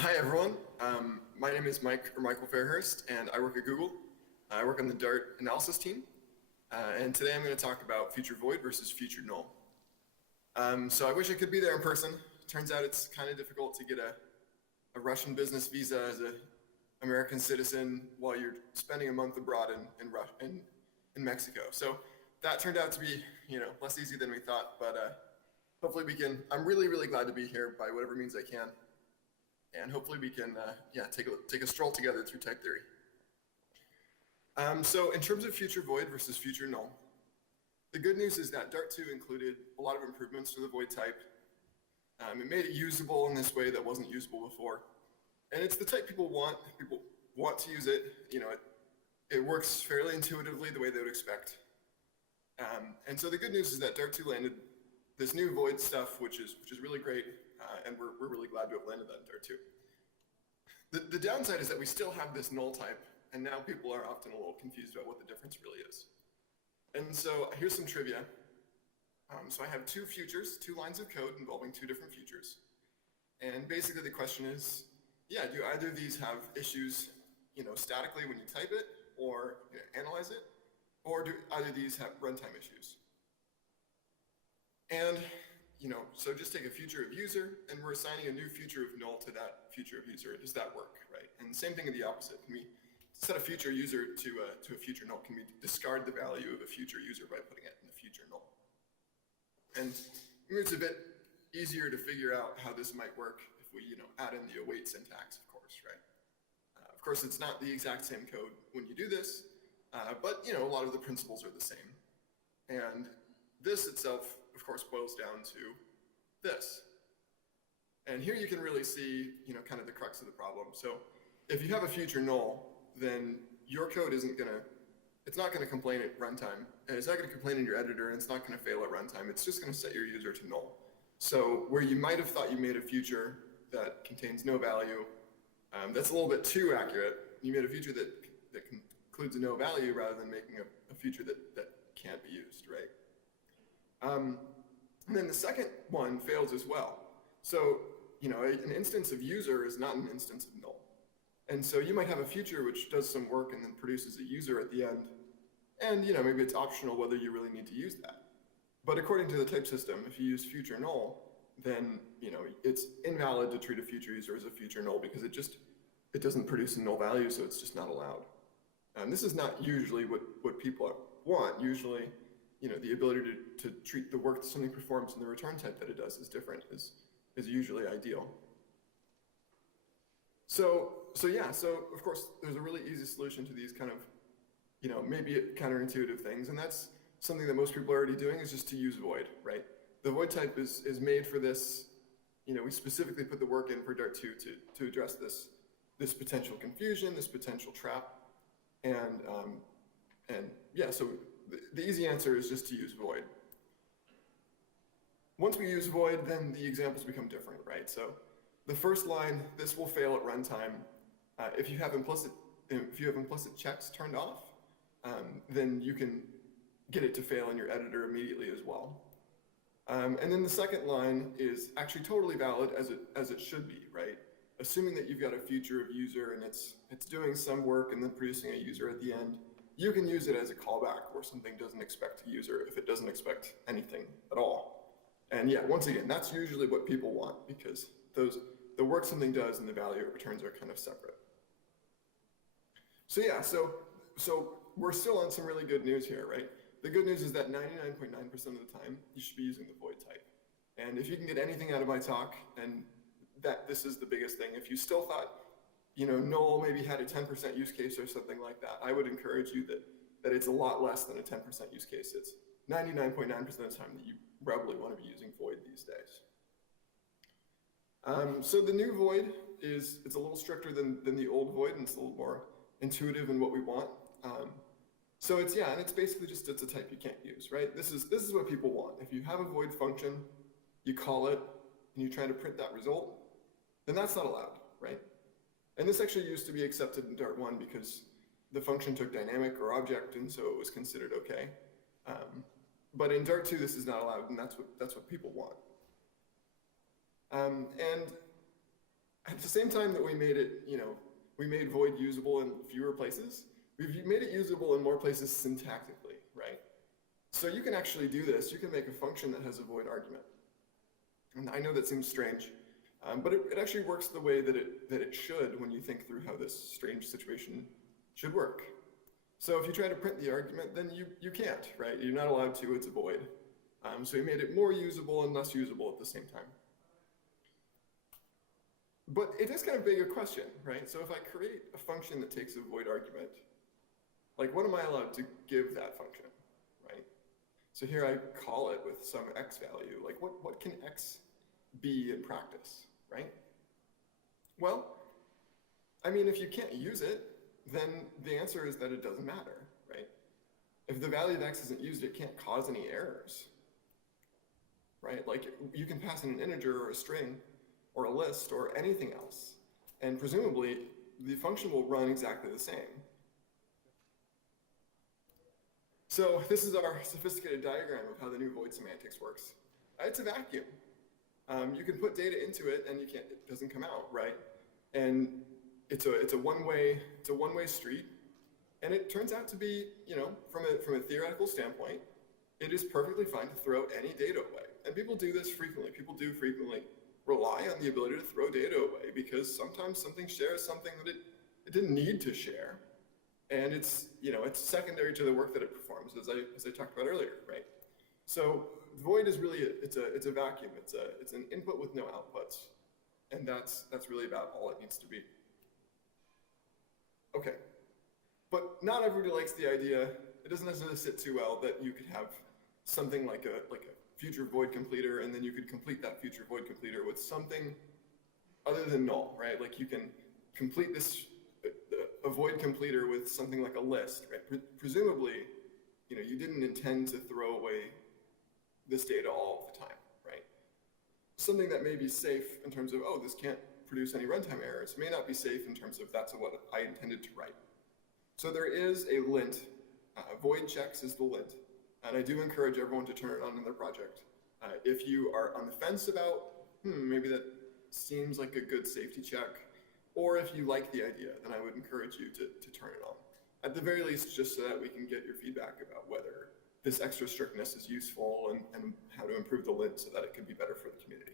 Hi everyone, my name is Michael Fairhurst, and I work at Google. I work on the Dart analysis team, and today I'm going to talk about future void versus future null. So I wish I could be there in person. Turns out it's kind of difficult to get a Russian business visa as an American citizen while you're spending a month abroad in Mexico. So that turned out to be less easy than we thought, but hopefully we can. I'm really glad to be here by whatever means I can. And hopefully we can take a stroll together through type theory. So in terms of future void versus future null, the good news is that Dart 2 included a lot of improvements to the void type. It made it usable in this way that wasn't usable before. And it's the type people want. People want to use it. It works fairly intuitively the way they would expect. And so the good news is that Dart 2 landed this new void stuff, which is really great. And we're really glad to have landed that in Dart 2. The downside is that we still have this null type, and now people are often a little confused about what the difference really is. And so here's some trivia. So I have two lines of code involving two different futures. And basically the question is, do either of these have issues statically when you type it or analyze it, or do either of these have runtime issues? And so just take a future of user, and we're assigning a new future of null to that future of user. Does that work, right? And same thing in the opposite. Can we set a future user to a future null? Can we discard the value of a future user by putting it in the future null? And it's a bit easier to figure out how this might work if we add in the await syntax, of course, right? Of course, it's not the exact same code when you do this, but a lot of the principles are the same. And this itself, of course, boils down to this. And here you can really see, kind of the crux of the problem. So if you have a future null, then your code it's not gonna complain at runtime, and it's not gonna complain in your editor, and it's not gonna fail at runtime. It's just gonna set your user to null. So where you might have thought you made a future that contains no value, that's a little bit too accurate. You made a future that includes a no value rather than making a future that can't be used, right? And then the second one fails as well. So, an instance of user is not an instance of null. And so you might have a future which does some work and then produces a user at the end. And, maybe it's optional whether you really need to use that. But according to the type system, if you use future null, then, it's invalid to treat a future user as a future null because it doesn't produce a null value, so it's just not allowed. And this is not usually what people want. Usually, the ability to treat the work that something performs and the return type that it does is different is usually ideal. So of course there's a really easy solution to these kind of, maybe counterintuitive things, and that's something that most people are already doing is just to use void, right? The void type is made for this. We specifically put the work in for Dart 2 to address this potential confusion, this potential trap, and so the easy answer is just to use void. Once we use void, then the examples become different, right? So the first line, this will fail at runtime. If you have implicit checks turned off, then you can get it to fail in your editor immediately as well. And then the second line is actually totally valid as it should be, right? Assuming that you've got a future of user and it's doing some work and then producing a user at the end, you can use it as a callback where something doesn't expect a user if it doesn't expect anything at all. And once again, that's usually what people want because the work something does and the value it returns are kind of separate. So we're still on some really good news here, right? The good news is that 99.9% of the time, you should be using the void type. And if you can get anything out of my talk, and that this is the biggest thing, if you still thought null maybe had a 10% use case or something like that, I would encourage you that it's a lot less than a 10% use case. It's 99.9% of the time that you probably want to be using void these days. So the new void it's a little stricter than the old void, and it's a little more intuitive in what we want. So and it's basically just it's a type you can't use, right? This is what people want. If you have a void function, you call it, and you try to print that result, then that's not allowed, right? And this actually used to be accepted in Dart 1 because the function took dynamic or object, and so it was considered okay. But in Dart 2, this is not allowed, and that's what people want. And At the same time that we made it, we made void usable in fewer places, we've made it usable in more places syntactically, right? So you can actually do this. You can make a function that has a void argument. And I know that seems strange, but it actually works the way that it should when you think through how this strange situation should work. So if you try to print the argument, then you can't, right? You're not allowed to, it's a void. So we made it more usable and less usable at the same time. But it does kind of beg a question, right? So if I create a function that takes a void argument, like what am I allowed to give that function, right? So here I call it with some x value. Like what can x be in practice, right? Well, I mean, if you can't use it, then the answer is that it doesn't matter, right? If the value of x isn't used, it can't cause any errors, right? Like you can pass in an integer or a string or a list or anything else, and presumably the function will run exactly the same. So this is our sophisticated diagram of how the new void semantics works. It's a vacuum. You can put data into it and it doesn't come out, right? And it's a one-way street, and it turns out to be, from a theoretical standpoint, it is perfectly fine to throw any data away. And people do this frequently. People do frequently rely on the ability to throw data away because sometimes something shares something that it didn't need to share, and it's secondary to the work that it performs, as I talked about earlier, right? So void is really it's a vacuum. It's an input with no outputs, and that's really about all it needs to be. Okay, but not everybody likes the idea. It doesn't necessarily sit too well that you could have something like a future void completer, and then you could complete that future void completer with something other than null, right? Like you can complete a void completer with something like a list, right? Presumably, you didn't intend to throw away this data all the time, right? Something that may be safe in terms of, oh, this can't produce any runtime errors, may not be safe in terms of that's what I intended to write. So there is a lint. Void checks is the lint. And I do encourage everyone to turn it on in their project. If you are on the fence about, maybe that seems like a good safety check, or if you like the idea, then I would encourage you to turn it on. At the very least, just so that we can get your feedback about whether this extra strictness is useful and how to improve the lint so that it can be better for the community.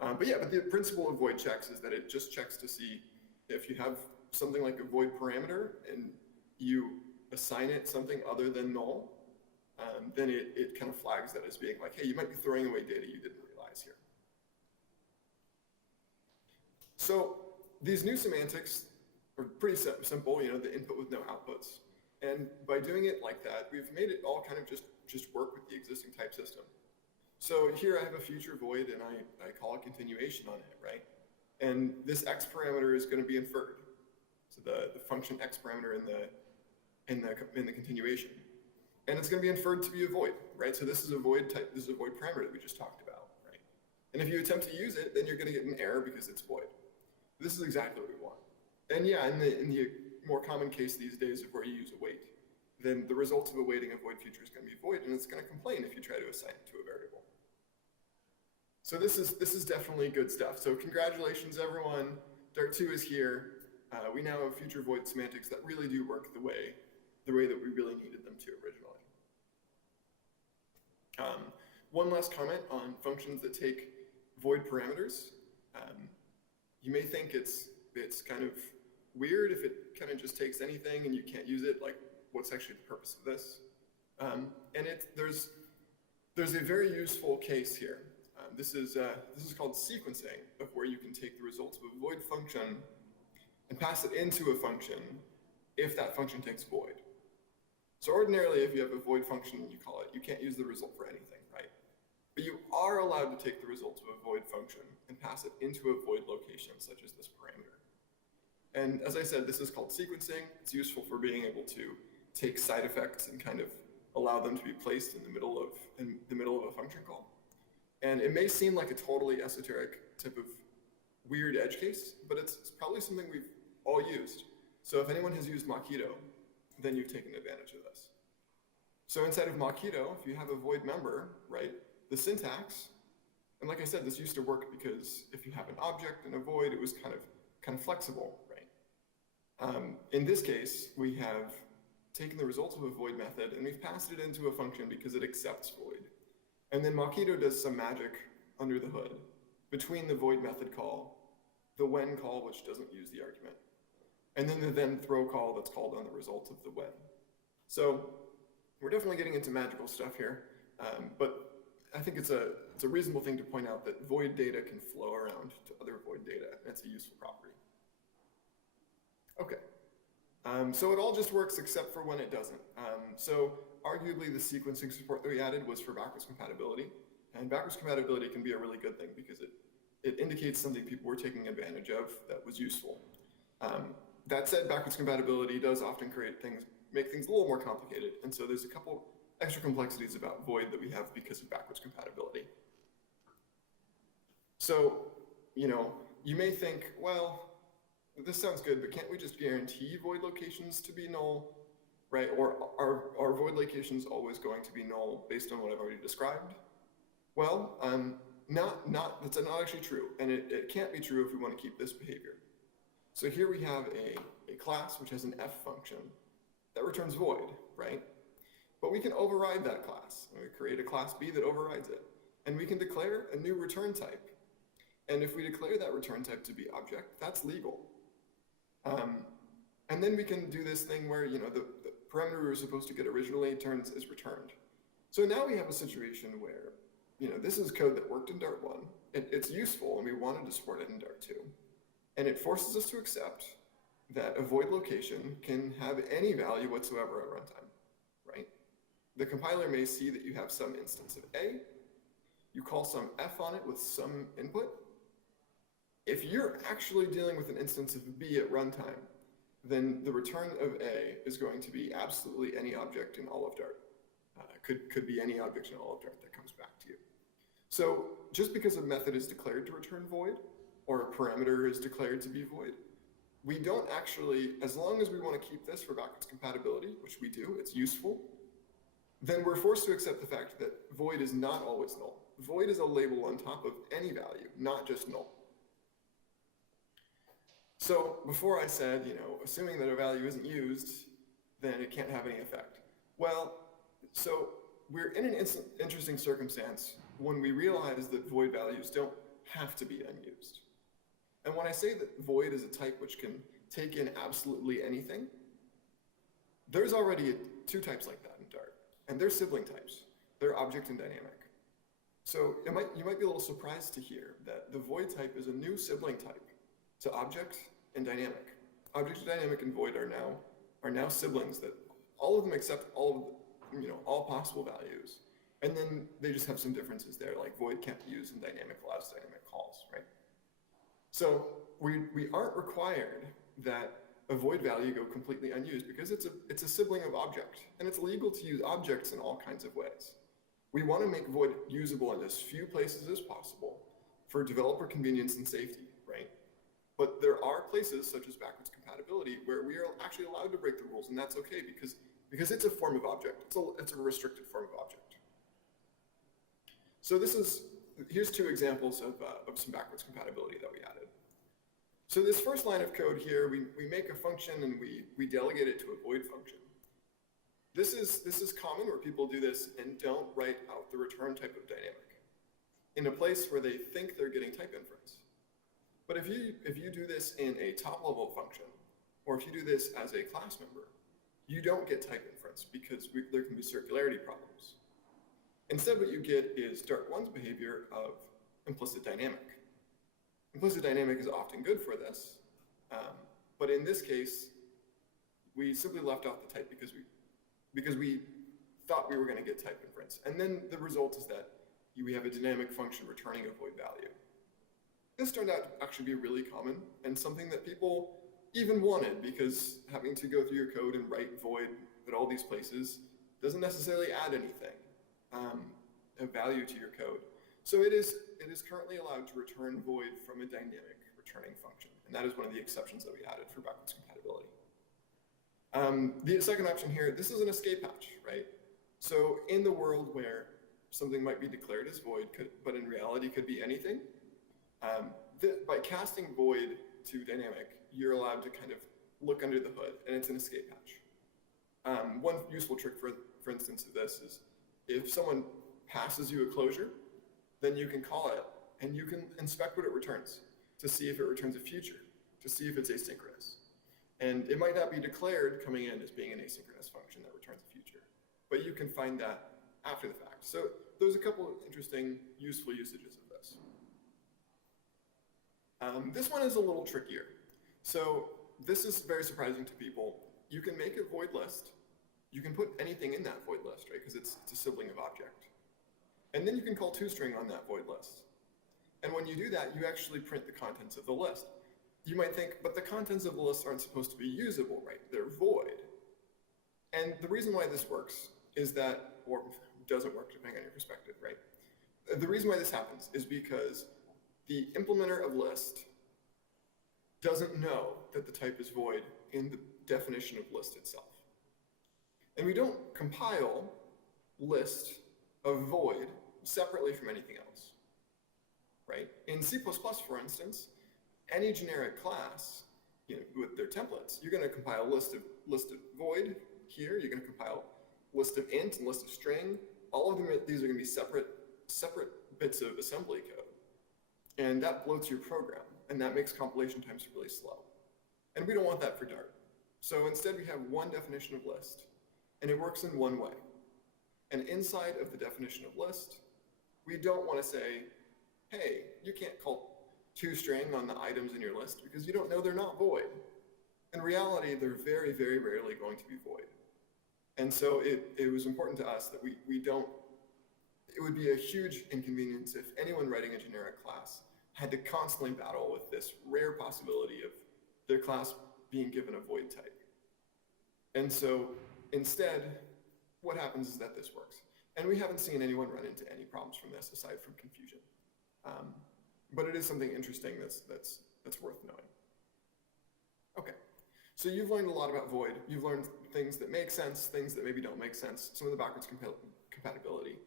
But the principle of void checks is that it just checks to see if you have something like a void parameter and you assign it something other than null, then it kind of flags that as being like, hey, you might be throwing away data you didn't realize here. So these new semantics are pretty simple, the input with no outputs. And by doing it like that, we've made it all kind of just work with the existing type system. So here I have a future void, and I call a continuation on it, right? And this x parameter is going to be inferred. So the function x parameter in the continuation, and it's going to be inferred to be a void, right? So this is a void type. This is a void parameter that we just talked about, right? And if you attempt to use it, then you're going to get an error because it's void. This is exactly what we want. And yeah, in the more common case these days of where you use await, then the results of awaiting a void feature is going to be void, and it's going to complain if you try to assign it to a variable. So this is definitely good stuff. So congratulations, everyone. Dart 2 is here. We now have future void semantics that really do work the way that we really needed them to originally. One last comment on functions that take void parameters. You may think it's kind of weird if it kind of just takes anything and you can't use it. Like, what's actually the purpose of this? And there's a very useful case here. This is called sequencing, of where you can take the results of a void function and pass it into a function if that function takes void. So ordinarily, if you have a void function and you call it, you can't use the result for anything, right? But you are allowed to take the results of a void function and pass it into a void location, such as this parameter. And as I said, this is called sequencing. It's useful for being able to take side effects and kind of allow them to be placed in the middle of a function call. And it may seem like a totally esoteric type of weird edge case, but it's probably something we've all used. So if anyone has used Mockito, then you've taken advantage of this. So inside of Mockito, if you have a void member, right, the syntax And like I said, this used to work because if you have an object and a void, it was kind of flexible, right? In this case, we have taken the results of a void method and we've passed it into a function because it accepts void. And then Mockito does some magic under the hood between the void method call, the when call, which doesn't use the argument, and then the then throw call that's called on the result of the when. So we're definitely getting into magical stuff here, but I think it's a reasonable thing to point out that void data can flow around to other void data, and it's a useful property. Okay, so it all just works except for when it doesn't. So arguably the sequencing support that we added was for backwards compatibility, and backwards compatibility can be a really good thing because it indicates something people were taking advantage of that was useful. That said, backwards compatibility does often make things a little more complicated, and so there's a couple extra complexities about void that we have because of backwards compatibility. So, you may think, well, this sounds good, but can't we just guarantee void locations to be null, right? Or are void locations always going to be null based on what I've already described? Well, that's not actually true, and it can't be true if we want to keep this behavior. So here we have a class which has an f function that returns void, right? But we can override that class. And we create a class B that overrides it. And we can declare a new return type. And if we declare that return type to be object, that's legal. And then we can do this thing where the parameter we were supposed to get originally is returned. So now we have a situation where this is code that worked in Dart 1. It's useful, and we wanted to support it in Dart 2. And it forces us to accept that a void location can have any value whatsoever at runtime, right? The compiler may see that you have some instance of A, you call some F on it with some input. If you're actually dealing with an instance of B at runtime, then the return of A is going to be absolutely any object in all of Dart. Could be any object in all of Dart that comes back to you. So just because a method is declared to return void, or a parameter is declared to be void, we don't actually, as long as we want to keep this for backwards compatibility, which we do, it's useful, then we're forced to accept the fact that void is not always null. Void is a label on top of any value, not just null. So before I said, assuming that a value isn't used, then it can't have any effect. Well, so we're in an interesting circumstance when we realize that void values don't have to be unused. And when I say that void is a type which can take in absolutely anything, there's already two types like that in Dart, and they're sibling types. They're object and dynamic. So you might be a little surprised to hear that the void type is a new sibling type to object and dynamic. Object and dynamic and void are now siblings that all of them accept all possible values, and then they just have some differences there, like void can't be used and dynamic allows dynamic calls, right? So we aren't required that a void value go completely unused because it's a sibling of object, and it's legal to use objects in all kinds of ways. We want to make void usable in as few places as possible for developer convenience and safety, right? But there are places such as backwards compatibility where we are actually allowed to break the rules, and that's okay because it's a form of object. It's a restricted form of object. So here's two examples of some backwards compatibility that we added. So this first line of code here, we make a function and we delegate it to a void function. This is common where people do this and don't write out the return type of dynamic in a place where they think they're getting type inference. But if you do this in a top-level function, or if you do this as a class member, you don't get type inference because there can be circularity problems. Instead, what you get is Dart 1's behavior of implicit dynamic. Implicit dynamic is often good for this, but in this case, we simply left off the type because we thought we were going to get type inference. And then the result is that we have a dynamic function returning a void value. This turned out to actually be really common and something that people even wanted, because having to go through your code and write void at all these places doesn't necessarily add anything, a value to your code. So it is currently allowed to return void from a dynamic returning function, and that is one of the exceptions that we added for backwards compatibility. The second option here, this is an escape hatch, right? So in the world where something might be declared as void, but in reality could be anything. By casting void to dynamic, you're allowed to kind of look under the hood, and it's an escape hatch. One useful trick, for instance, of this is if someone passes you a closure, then you can call it, and you can inspect what it returns to see if it returns a future, to see if it's asynchronous. And it might not be declared coming in as being an asynchronous function that returns a future, but you can find that after the fact. So there's a couple of interesting, useful usages of this. This one is a little trickier. So this is very surprising to people. You can make a void list. You can put anything in that void list, right? Because it's a sibling of object. And then you can call toString on that void list. And when you do that, you actually print the contents of the list. You might think, but the contents of the list aren't supposed to be usable, right? They're void. And the reason why this works is that, or doesn't work depending on your perspective, right? The reason why this happens is because the implementer of list doesn't know that the type is void in the definition of list itself. And we don't compile list of void separately from anything else, right? In C++, for instance, any generic class, with their templates, you're going to compile list of void here. You're going to compile list of int and list of string. All of them, these are going to be separate bits of assembly code. And that bloats your program, and that makes compilation times really slow. And we don't want that for Dart. So instead we have one definition of list, and it works in one way. And inside of the definition of list, we don't want to say, hey, you can't call toString on the items in your list because you don't know they're not void. In reality, they're very, very rarely going to be void. And so it was important to us that we don't, it would be a huge inconvenience if anyone writing a generic class had to constantly battle with this rare possibility of their class being given a void type. And so instead, what happens is that this works. And we haven't seen anyone run into any problems from this aside from confusion. But it is something interesting that's worth knowing. Okay, so you've learned a lot about void. You've learned things that make sense, things that maybe don't make sense, some of the backwards compatibility.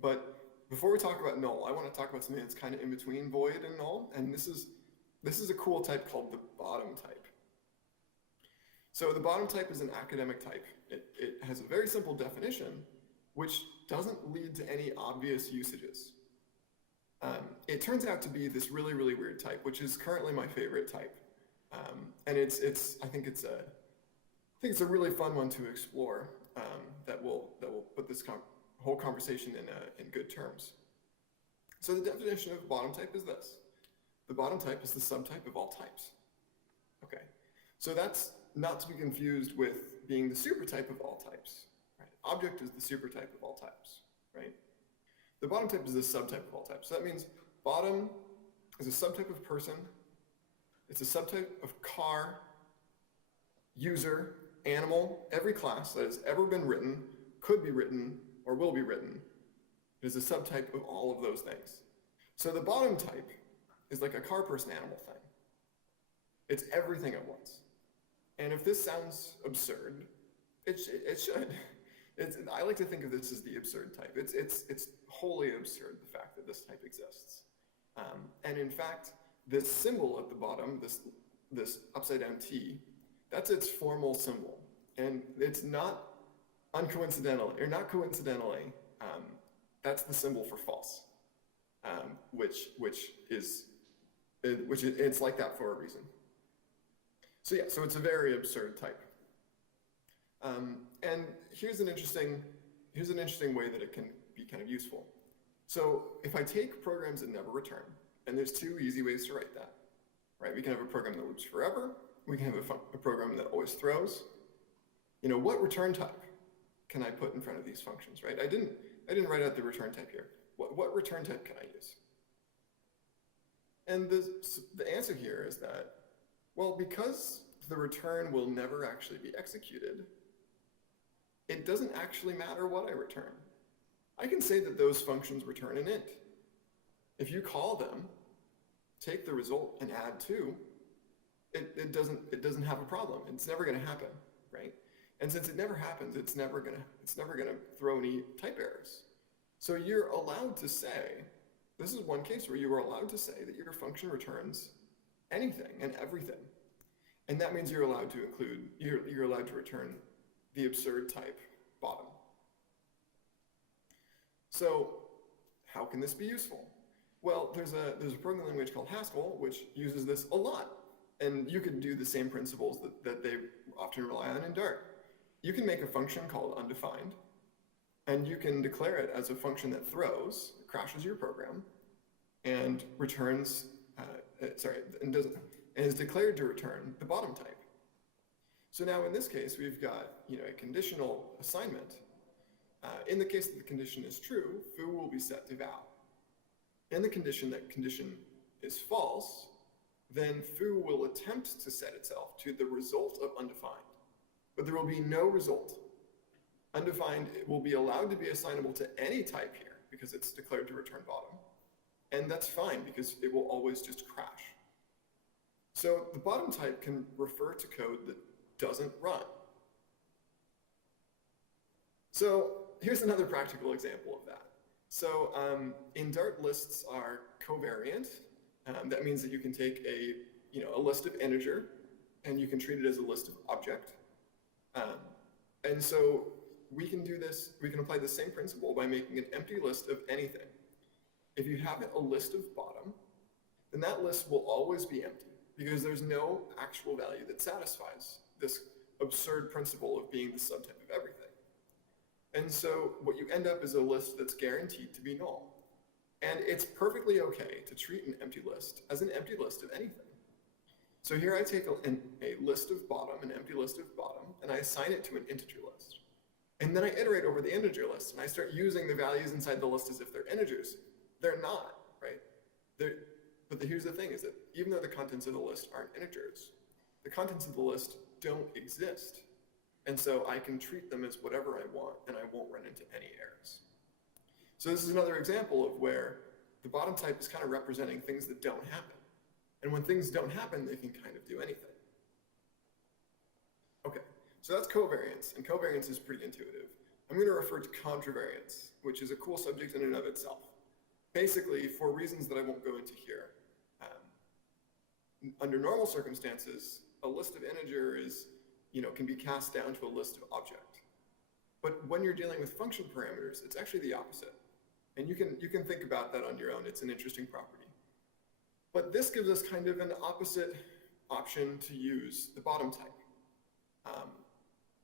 But before we talk about null, I want to talk about something that's kind of in between void and null, and this is a cool type called the bottom type. So the bottom type is an academic type. It has a very simple definition, which doesn't lead to any obvious usages. It turns out to be this really, really weird type, which is currently my favorite type. And I think it's a really fun one to explore that will put this whole conversation in good terms. So the definition of bottom type is this. The bottom type is the subtype of all types. Okay, so that's not to be confused with being the supertype of all types. Right? Object is the supertype of all types, right? The bottom type is the subtype of all types. So that means bottom is a subtype of person. It's a subtype of car, user, animal. Every class that has ever been written, could be written, or will be written, is a subtype of all of those things. So the bottom type is like a car, person, animal thing. It's everything at once. And if this sounds absurd, it should. I like to think of this as the absurd type. It's wholly absurd, the fact that this type exists. And in fact, this symbol at the bottom, this upside down T, that's its formal symbol. And it's not uncoincidentally, or not coincidentally, that's the symbol for false, which it's like that for a reason. So yeah, so it's a very absurd type. And here's an interesting way that it can be kind of useful. So if I take programs that never return, and there's two easy ways to write that, right? We can have a program that loops forever. We can have a program that always throws. What return type can I put in front of these functions, right? I didn't write out the return type here. What return type can I use? And the answer here is that, well, because the return will never actually be executed, it doesn't actually matter what I return. I can say that those functions return an int. If you call them, take the result and add 2, it doesn't have a problem. It's never going to happen, right? And since it never happens, it's never gonna throw any type errors. So you're allowed to say, this is one case where you are allowed to say that your function returns anything and everything. And that means you're allowed to include, you're allowed to return the absurd type bottom. So how can this be useful? Well, there's a programming language called Haskell, which uses this a lot. And you can do the same principles that they often rely on in Dart. You can make a function called undefined, and you can declare it as a function that throws, crashes your program, and returns, and is declared to return the bottom type. So now in this case, we've got a conditional assignment. In the case that the condition is true, foo will be set to val. In the condition that condition is false, then foo will attempt to set itself to the result of undefined, but there will be no result. Undefined will be allowed to be assignable to any type here because it's declared to return bottom. And that's fine because it will always just crash. So the bottom type can refer to code that doesn't run. So here's another practical example of that. So in Dart, lists are covariant. That means that you can take a list of integer and you can treat it as a list of object. And so we can do this, we can apply the same principle by making an empty list of anything. If you have a list of bottom, then that list will always be empty because there's no actual value that satisfies this absurd principle of being the subtype of everything. And so what you end up is a list that's guaranteed to be null. And it's perfectly okay to treat an empty list as an empty list of anything. So here I take a list of bottom, an empty list of bottom, and I assign it to an integer list. And then I iterate over the integer list, and I start using the values inside the list as if they're integers. They're not, right? But here's the thing, is that even though the contents of the list aren't integers, the contents of the list don't exist. And so I can treat them as whatever I want, and I won't run into any errors. So this is another example of where the bottom type is kind of representing things that don't happen. And when things don't happen, they can kind of do anything. Okay, so that's covariance, and covariance is pretty intuitive. I'm going to refer to contravariance, which is a cool subject in and of itself. Basically, for reasons that I won't go into here, under normal circumstances, a list of integer is, can be cast down to a list of object. But when you're dealing with function parameters, it's actually the opposite. And you can think about that on your own. It's an interesting property. But this gives us kind of an opposite option to use the bottom type.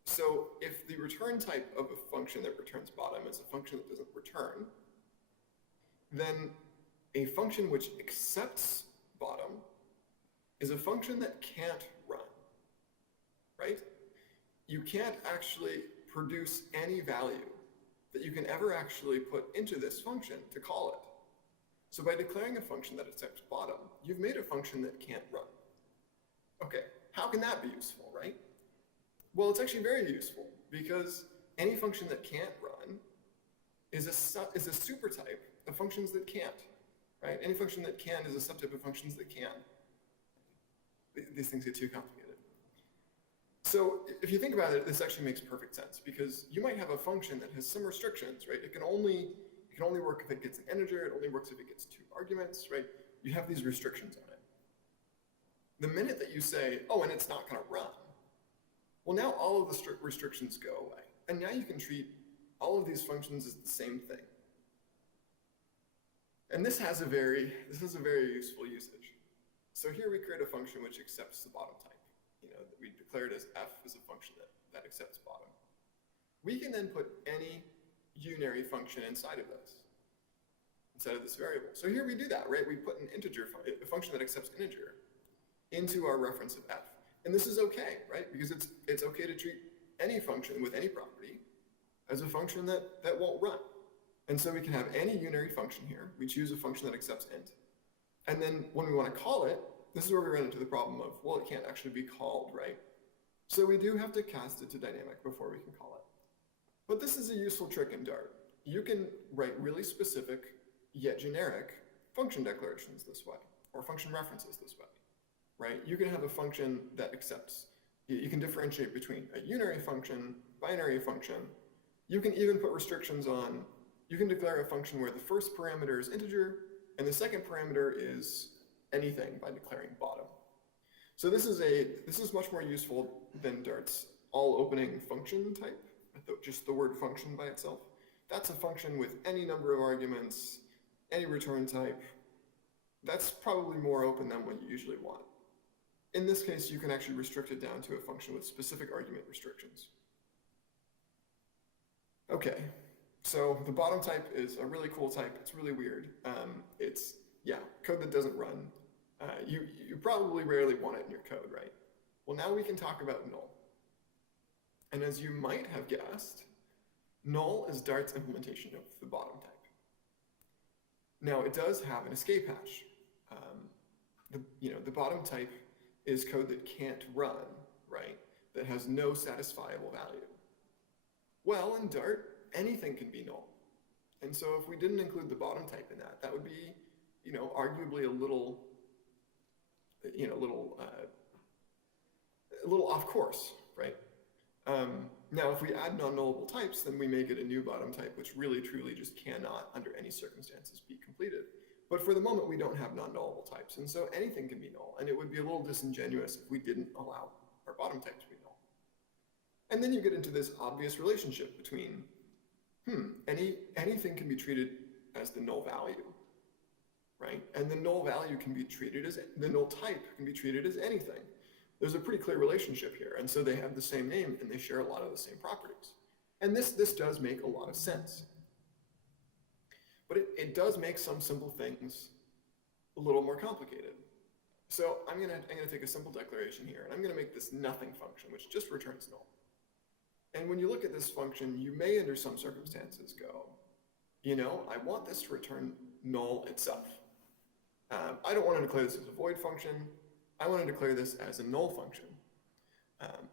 So if the return type of a function that returns bottom is a function that doesn't return, then a function which accepts bottom is a function that can't run, right? You can't actually produce any value that you can ever actually put into this function to call it. So by declaring a function that accepts bottom, you've made a function that can't run. Okay, how can that be useful, right? Well, it's actually very useful because any function that can't run is a supertype of functions that can't, right? Any function that can is a subtype of functions that can. These things get too complicated. So if you think about it, this actually makes perfect sense because you might have a function that has some restrictions, right? It can only work if it gets an integer, it only works if it gets 2 arguments, right? You have these restrictions on it. The minute that you say, oh, and it's not going to run, well, now all of the restrictions go away. And now you can treat all of these functions as the same thing. And this has a very useful usage. So here we create a function which accepts the bottom type. We declare it as f as a function that accepts bottom. We can then put any unary function inside of this variable. So here we do that, right? We put an integer, a function that accepts integer, into our reference of f. And this is okay, right? Because it's okay to treat any function with any property as a function that won't run. And so we can have any unary function here. We choose a function that accepts int. And then when we want to call it, this is where we run into the problem of, well, it can't actually be called, right? So we do have to cast it to dynamic before we can call it. But this is a useful trick in Dart. You can write really specific, yet generic, function declarations this way, or function references this way, right? You can have a function that accepts, you can differentiate between a unary function, binary function. You can even put restrictions on you can declare a function where the first parameter is integer and the second parameter is anything by declaring bottom. So this is much more useful than Dart's all-opening function type, just the word function by itself. That's a function with any number of arguments, any return type. That's probably more open than what you usually want. In this case, you can actually restrict it down to a function with specific argument restrictions. Okay, so the bottom type is a really cool type. It's really weird. It's, yeah, code that doesn't run. You probably rarely want it in your code, right? Well, now we can talk about null. And as you might have guessed, null is Dart's implementation of the bottom type. Now, it does have an escape hash. The bottom type is code that can't run, right? That has no satisfiable value. Well, in Dart, anything can be null. And so if we didn't include the bottom type in that, that would be, arguably a little off course, right? Now, if we add non-nullable types, then we make it a new bottom type, which really, truly just cannot, under any circumstances, be completed. But for the moment, we don't have non-nullable types, and so anything can be null, and it would be a little disingenuous if we didn't allow our bottom type to be null. And then you get into this obvious relationship between, anything can be treated as the null value, right? And the null value can be treated as, the null type can be treated as anything. There's a pretty clear relationship here, and so they have the same name and they share a lot of the same properties. And this does make a lot of sense. But it does make some simple things a little more complicated. So I'm gonna take a simple declaration here, and I'm gonna make this nothing function, which just returns null. And when you look at this function, you may, under some circumstances, go, I want this to return null itself. I don't want to declare this as a void function. I want to declare this as a null function.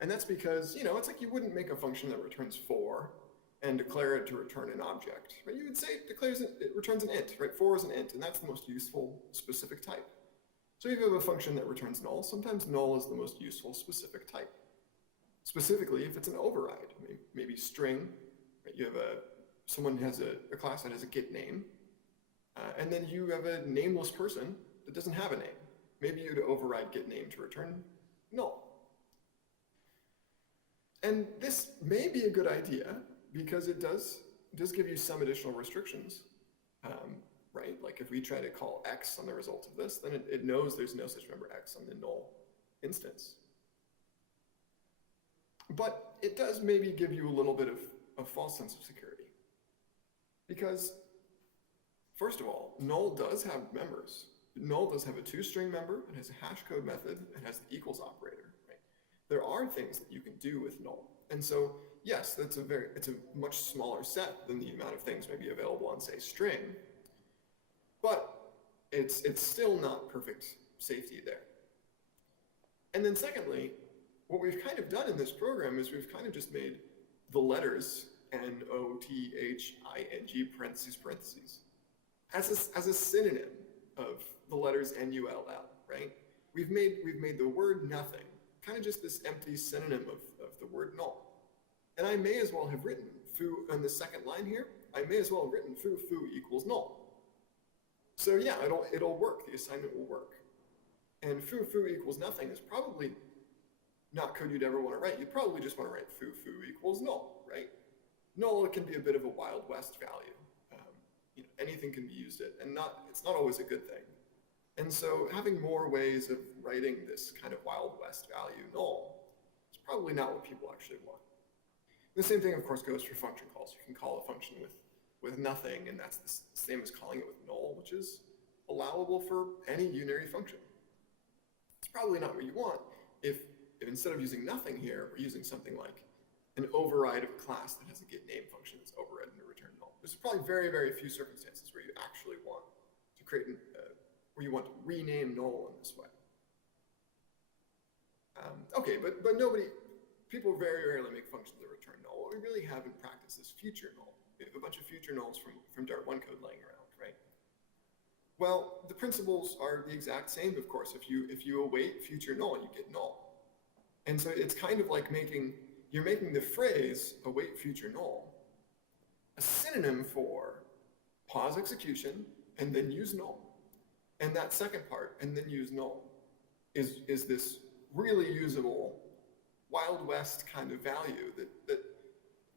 And that's because, it's like you wouldn't make a function that returns 4 and declare it to return an object. Right? You would say it returns an int, right? 4 is an int, and that's the most useful specific type. So if you have a function that returns null, sometimes null is the most useful specific type. Specifically, if it's an override, maybe string, right? You have someone has a class that has a get name, and then you have a nameless person that doesn't have a name. Maybe you'd override get name to return null. And this may be a good idea because it does give you some additional restrictions, right? Like if we try to call x on the result of this, then it knows there's no such member x on the null instance. But it does maybe give you a little bit of a false sense of security. Because, first of all, null does have members. Null does have a toString member, it has a hash code method, it has the equals operator, right? There are things that you can do with null. And so, yes, it's a much smaller set than the amount of things maybe available on, say, string, but it's still not perfect safety there. And then secondly, what we've kind of done in this program is we've kind of just made the letters N-O-T-H-I-N-G parentheses as a synonym of the letters N-U-L-L, right? We've made the word nothing kind of just this empty synonym of the word null. And I may as well have written foo on the second line here, I may as well have written foo equals null. So yeah, it'll work, the assignment will work. And foo equals nothing is probably not code you'd ever want to write. You'd probably just want to write foo equals null, right? Null can be a bit of a Wild West value. Anything can be used and it's not always a good thing. And so having more ways of writing this kind of Wild West value null is probably not what people actually want. The same thing, of course, goes for function calls. You can call a function with nothing, and that's the same as calling it with null, which is allowable for any unary function. It's probably not what you want if instead of using nothing here, we're using something like an override of a class that has a get name function that's overridden to return null. There's probably very, very few circumstances where you actually want to create where you want to rename null in this way. Okay, but people very rarely make functions that return null. What we really have in practice is future null. We have a bunch of future nulls from Dart 1 code laying around, right? Well, the principles are the exact same, of course. If you await future null, you get null. And so it's kind of like you're making the phrase await future null a synonym for pause execution, and then use null. And that second part, and then use null, is this really usable Wild West kind of value that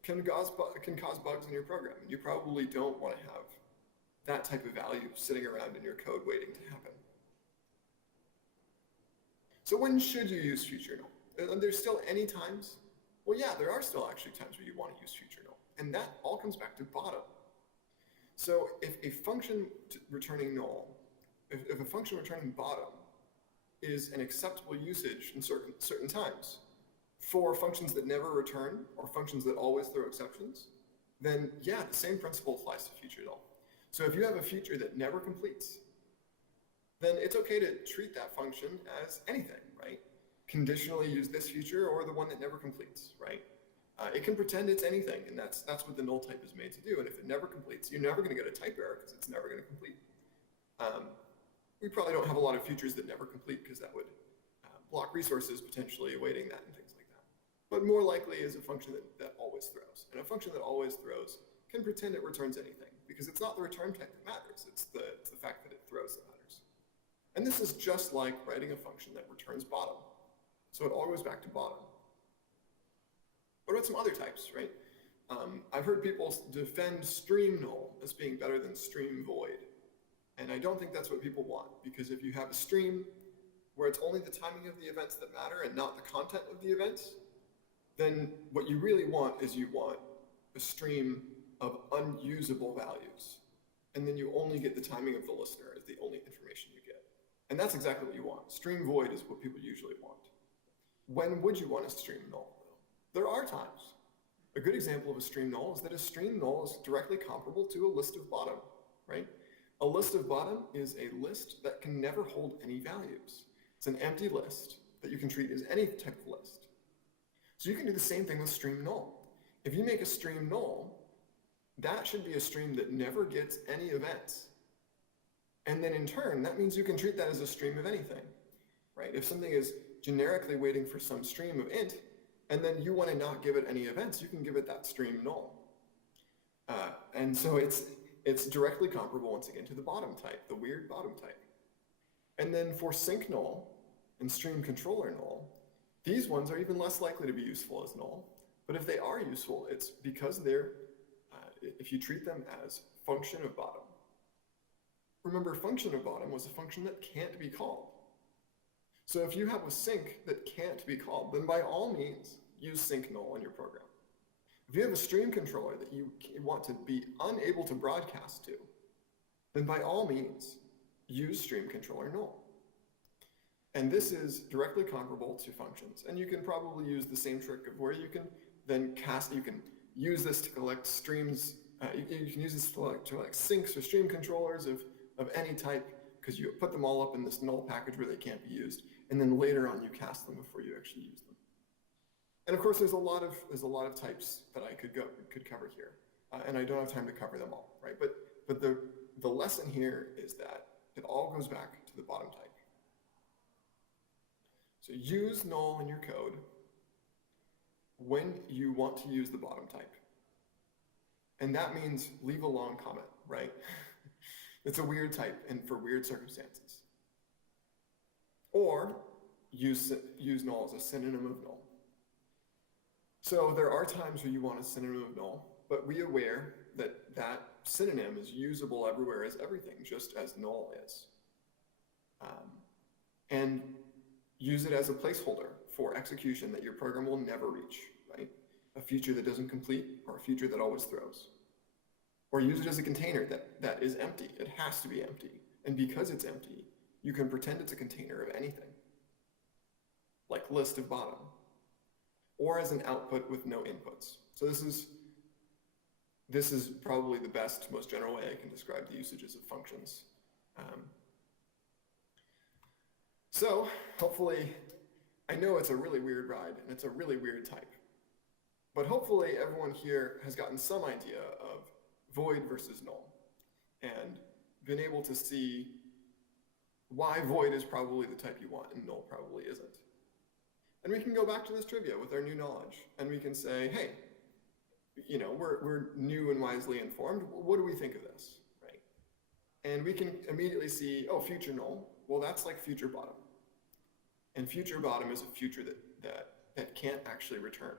can cause bugs in your program. And you probably don't want to have that type of value sitting around in your code waiting to happen. So when should you use future null? And there's still any times? Well, yeah, there are still actually times where you want to use future null. And that all comes back to bottom. So if a function returning null, if a function returning bottom is an acceptable usage in certain times for functions that never return or functions that always throw exceptions, then yeah, the same principle applies to future null. So if you have a feature that never completes, then it's okay to treat that function as anything, right? Conditionally use this feature or the one that never completes, right? It can pretend it's anything, and that's what the null type is made to do. And if it never completes, you're never going to get a type error because it's never going to complete. We probably don't have a lot of features that never complete because that would block resources potentially awaiting that and things like that. But more likely is a function that always throws. And a function that always throws can pretend it returns anything because it's not the return type that matters. It's the fact that it throws that matters. And this is just like writing a function that returns bottom. So it all goes back to bottom. What about some other types, right? I've heard people defend stream null as being better than stream void. And I don't think that's what people want, because if you have a stream where it's only the timing of the events that matter and not the content of the events, then what you really want is you want a stream of unusable values. And then you only get the timing of the listener as the only information you get. And that's exactly what you want. Stream void is what people usually want. When would you want a stream null? There are times. A good example of a stream null is that a stream null is directly comparable to a list of bottom, right? A list of bottom is a list that can never hold any values. It's an empty list that you can treat as any type of list. So you can do the same thing with stream null. If you make a stream null, that should be a stream that never gets any events. And then in turn, that means you can treat that as a stream of anything, right? If something is generically waiting for some stream of int, and then you want to not give it any events, you can give it that stream null. And so it's directly comparable, once again, to the bottom type, the weird bottom type. And then for sync null and stream controller null, these ones are even less likely to be useful as null. But if they are useful, it's because they're, if you treat them as function of bottom. Remember, function of bottom was a function that can't be called. So if you have a sync that can't be called, then by all means, use sync null in your program. If you have a stream controller that you want to be unable to broadcast to, then by all means, use stream controller null. And this is directly comparable to functions. And you can probably use the same trick of where you can then you can use this to collect streams, you can use this to collect syncs or stream controllers of any type, because you put them all up in this null package where they can't be used. And then later on, you cast them before you actually use them. And of course, there's a lot of types that I could cover here, and I don't have time to cover them all, right? But the lesson here is that it all goes back to the bottom type. So use null in your code when you want to use the bottom type, and that means leave a long comment, right? It's a weird type and for weird circumstances. Or use null as a synonym of null. So there are times where you want a synonym of null, but be aware that that synonym is usable everywhere as everything, just as null is. And use it as a placeholder for execution that your program will never reach, right? A feature that doesn't complete or a feature that always throws. Or use it as a container that is empty. It has to be empty. And because it's empty, you can pretend it's a container of anything, like list of bottom, or as an output with no inputs. So this is probably the best, most general way I can describe the usages of functions. So hopefully, I know it's a really weird ride and it's a really weird type, but hopefully everyone here has gotten some idea of void versus null and been able to see why void is probably the type you want and null probably isn't. And we can go back to this trivia with our new knowledge and we can say, hey, you know, we're new and wisely informed. What do we think of this, right? And we can immediately see, oh, future null. Well, that's like future bottom. And future bottom is a future that can't actually return.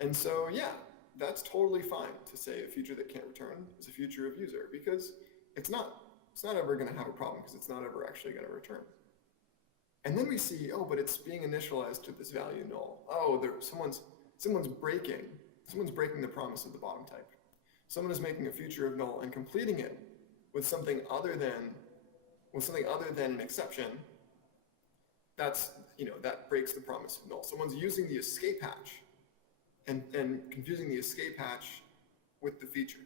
And so, yeah, that's totally fine to say a future that can't return is a future of user, because it's not ever going to have a problem, because it's not ever actually going to return. And then we see, oh, but it's being initialized to this value null. Oh, someone's breaking the promise of the bottom type. Someone is making a future of null and completing it with something other than an exception. That breaks the promise of null. Someone's using the escape hatch and confusing the escape hatch with the feature.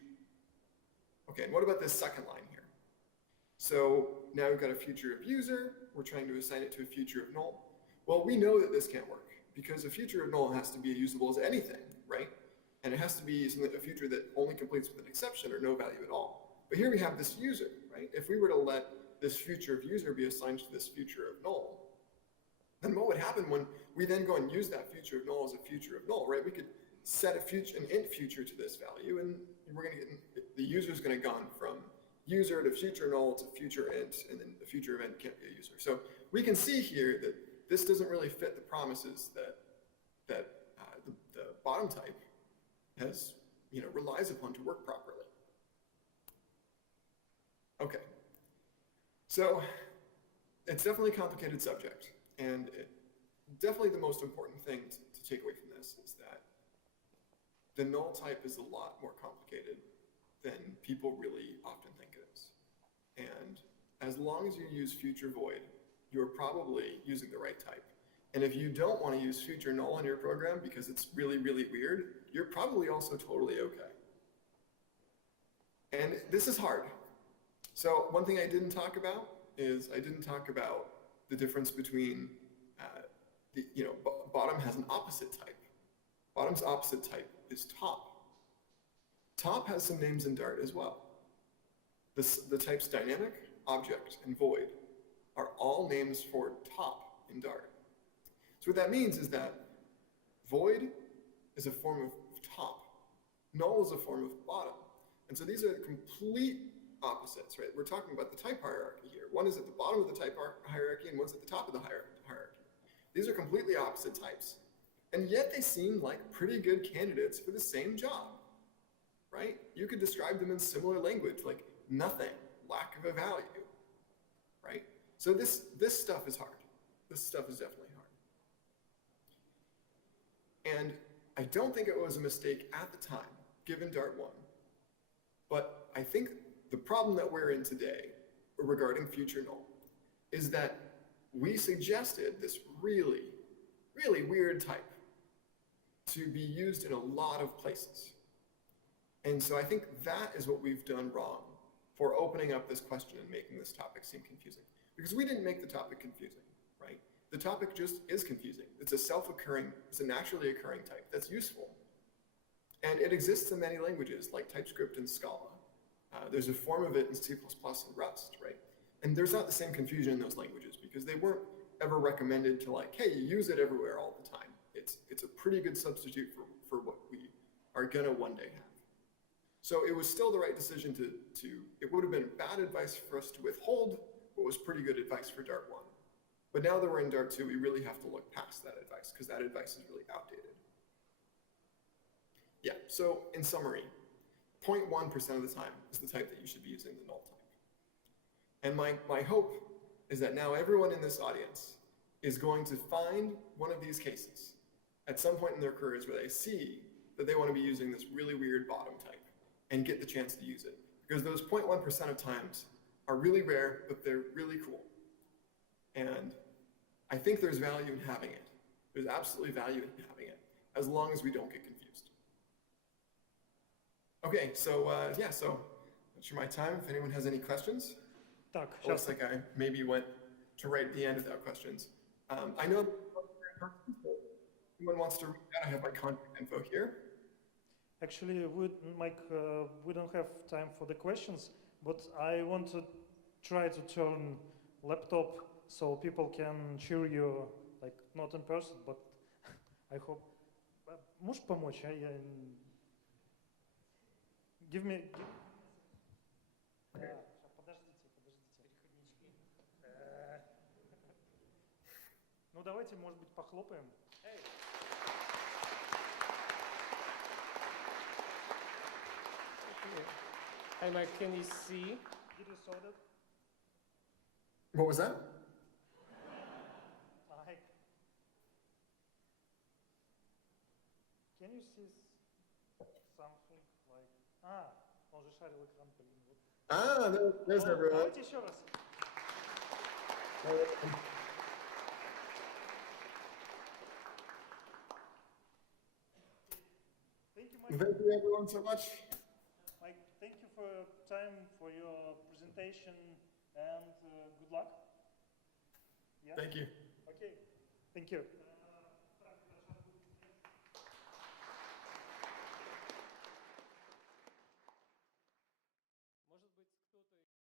Okay, and what about this second line here? So now we've got a future of user. We're trying to assign it to a future of null. Well, we know that this can't work, because a future of null has to be as usable as anything, right? And it has to be a future that only completes with an exception or no value at all. But here we have this user, right? If we were to let this future of user be assigned to this future of null, then what would happen when we then go and use that future of null as a future of null, right? We could set an int future to this value, and we're going to get, the user is going to go from user to future null to future int, and then the future event can't be a user. So we can see here that this doesn't really fit the promises that the bottom type relies upon to work properly. Okay, so it's definitely a complicated subject, and definitely the most important thing to take away from this is that the null type is a lot more complicated than people really often think it is. And as long as you use future void, you're probably using the right type. And if you don't want to use future null in your program because it's really, really weird, you're probably also totally okay. And this is hard. So one thing I didn't talk about is I didn't talk about the difference between, bottom has an opposite type. Bottom's opposite type is top. Top has some names in Dart as well. The types dynamic, object, and void are all names for top in Dart. So what that means is that void is a form of top. Null is a form of bottom. And so these are complete opposites, right? We're talking about the type hierarchy here. One is at the bottom of the type hierarchy and one's at the top of the hierarchy. These are completely opposite types. And yet they seem like pretty good candidates for the same job, right? You could describe them in similar language, like nothing, lack of a value, right? So this stuff is hard. This stuff is definitely hard. And I don't think it was a mistake at the time, given Dart 1. But I think the problem that we're in today regarding future null is that we suggested this really, really weird type to be used in a lot of places. And so I think that is what we've done wrong for opening up this question and making this topic seem confusing. Because we didn't make the topic confusing, right? The topic just is confusing. It's a self-occurring, it's a naturally occurring type that's useful. And it exists in many languages like TypeScript and Scala. There's a form of it in C++ and Rust, right? And there's not the same confusion in those languages because they weren't ever recommended to like, hey, you use it everywhere all the time. It's a pretty good substitute for what we are gonna one day have. So it was still the right decision it would have been bad advice for us to withhold what was pretty good advice for Dart 1. But now that we're in Dart 2, we really have to look past that advice because that advice is really outdated. Yeah, so in summary, 0.1% of the time is the type that you should be using the null type. And my hope is that now everyone in this audience is going to find one of these cases at some point in their careers where they see that they want to be using this really weird bottom type and get the chance to use it. Because those 0.1% of times are really rare, but they're really cool. And I think there's value in having it. There's absolutely value in having it, as long as we don't get confused. Okay, so yeah, so that's my time. If anyone has any questions. Looks like I maybe went to right at the end without questions. I know if anyone wants to read that, I have my contact info here. Actually, Mike, we don't have time for the questions, but I want to try to turn laptop so people can cheer you, like not in person, but I hope. Можешь помочь? Give me. Ну давайте, может быть, похлопаем. Hey. Okay. Hi, Mike, can you see? Did you saw that? What was that? Mike. Can you see something like... он же шарил экран, блин. Вот. There's everyone. Давайте еще раз. Thank you, Mike. Thank you everyone so much. Mike, thank you for your time, for your presentation, and good luck. Yeah? Thank you. Okay. Thank you.